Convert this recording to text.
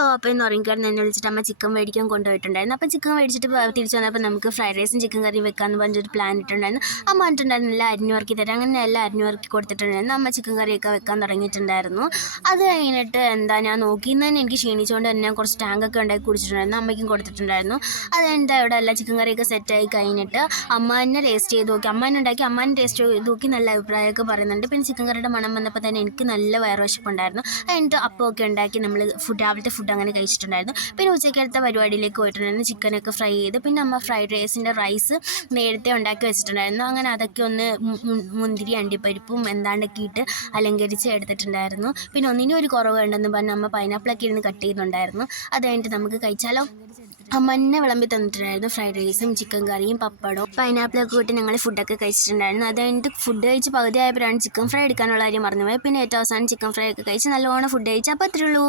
Hello, അപ്പോൾ ഇന്ന് ഉറങ്ങിക്കാരൻ എന്നെ വിളിച്ചിട്ട് അമ്മ ചിക്കൻ മേടിക്കാൻ കൊണ്ടുപോയിട്ടുണ്ടായിരുന്നു. അപ്പോൾ ചിക്കൻ മേടിച്ചിട്ട് തിരിച്ചു വന്നപ്പോൾ നമുക്ക് ഫ്രൈഡ് റൈസും ചിക്കൻ കറിയും വെക്കാമെന്ന് പറഞ്ഞൊരു പ്ലാൻ ഇട്ടുണ്ടായിരുന്നു. അമ്മ പറഞ്ഞിട്ടുണ്ടായിരുന്നു എല്ലാം അരിഞ്ഞുവറുക്കി തരാം. അങ്ങനെ എല്ലാം അരിഞ്ഞുവറുക്കി കൊടുത്തിട്ടുണ്ടായിരുന്നു. അമ്മ ചിക്കൻ കറിയൊക്കെ വെക്കാൻ തുടങ്ങിയിട്ടുണ്ടായിരുന്നു. അത് കഴിഞ്ഞിട്ട് ഞാൻ നോക്കിയെന്ന് തന്നെ എനിക്ക് ക്ഷീണിച്ചുകൊണ്ട് തന്നെ ഞാൻ കുറച്ച് ടാങ്കൊക്കെ ഉണ്ടാക്കി കുടിച്ചിട്ടുണ്ടായിരുന്നു. അമ്മയ്ക്കും കൊടുത്തിട്ടുണ്ടായിരുന്നു. അത് കഴിഞ്ഞിട്ട് അവിടെ എല്ലാം ചിക്കൻ കറിയൊക്കെ സെറ്റായി കഴിഞ്ഞിട്ട് അമ്മ തന്നെ ടേസ്റ്റ് ചെയ്ത് നോക്കി. അമ്മ തന്നെ ഉണ്ടാക്കി, അമ്മ തന്നെ ടേസ്റ്റ് ചെയ്ത് നോക്കി നല്ല അഭിപ്രായമൊക്കെ പറയുന്നുണ്ട്. പിന്നെ ചിക്കൻ കറിയുടെ മണം വന്നപ്പോൾ തന്നെ എനിക്ക് നല്ല വയറുവിശപ്പുണ്ടായിരുന്നു. എന്നിട്ട് അപ്പമൊക്കെ ഉണ്ടാക്കി നമ്മൾ രാവിലത്തെ ഫുഡ് അങ്ങനെ കഴിച്ചിട്ടുണ്ടായിരുന്നു. പിന്നെ ഉച്ചക്കലത്തെ പരിപാടിയിലേക്ക് പോയിട്ടുണ്ടായിരുന്നു. ചിക്കനൊക്കെ ഫ്രൈ ചെയ്ത് പിന്നെ അമ്മ ഫ്രൈഡ് റൈസ് നേരത്തെ ഉണ്ടാക്കി വെച്ചിട്ടുണ്ടായിരുന്നു. അങ്ങനെ അതൊക്കെ ഒന്ന് മുന്തിരി അണ്ടിപ്പരിപ്പും എന്താണ്ടൊക്കെ ഇട്ട് അലങ്കരിച്ച് എടുത്തിട്ടുണ്ടായിരുന്നു. പിന്നെ ഒന്നിനും ഒരു കുറവ് ഉണ്ടെന്ന് പറഞ്ഞ് അമ്മ പൈനാപ്പിളൊക്കെ ഇരുന്ന് കട്ട് ചെയ്യുന്നുണ്ടായിരുന്നു. അത് കഴിഞ്ഞിട്ട് നമുക്ക് കഴിച്ചാലോ. അമ്മ തന്നെ വിളമ്പി തന്നിട്ടുണ്ടായിരുന്നു ഫ്രൈഡ് റൈസും ചിക്കൻ കറിയും പപ്പടവും പൈനാപ്പിളൊക്കെ കൂട്ടി ഞങ്ങൾ ഫുഡൊക്കെ കഴിച്ചിട്ടുണ്ടായിരുന്നു. അത് കഴിഞ്ഞിട്ട് ഫുഡ് കഴിച്ച് പകുതി ആയപ്പോഴാണ് ചിക്കൻ ഫ്രൈ എടുക്കാനുള്ള കാര്യം മറന്നുപോയത്. പിന്നെ ഏറ്റവും അവസാനം ചിക്കൻ ഫ്രൈ ഒക്കെ കഴിച്ച് നല്ലോണം ഫുഡ് കഴിച്ച് അപ്പോൾ അത്രേ ഉള്ളൂ.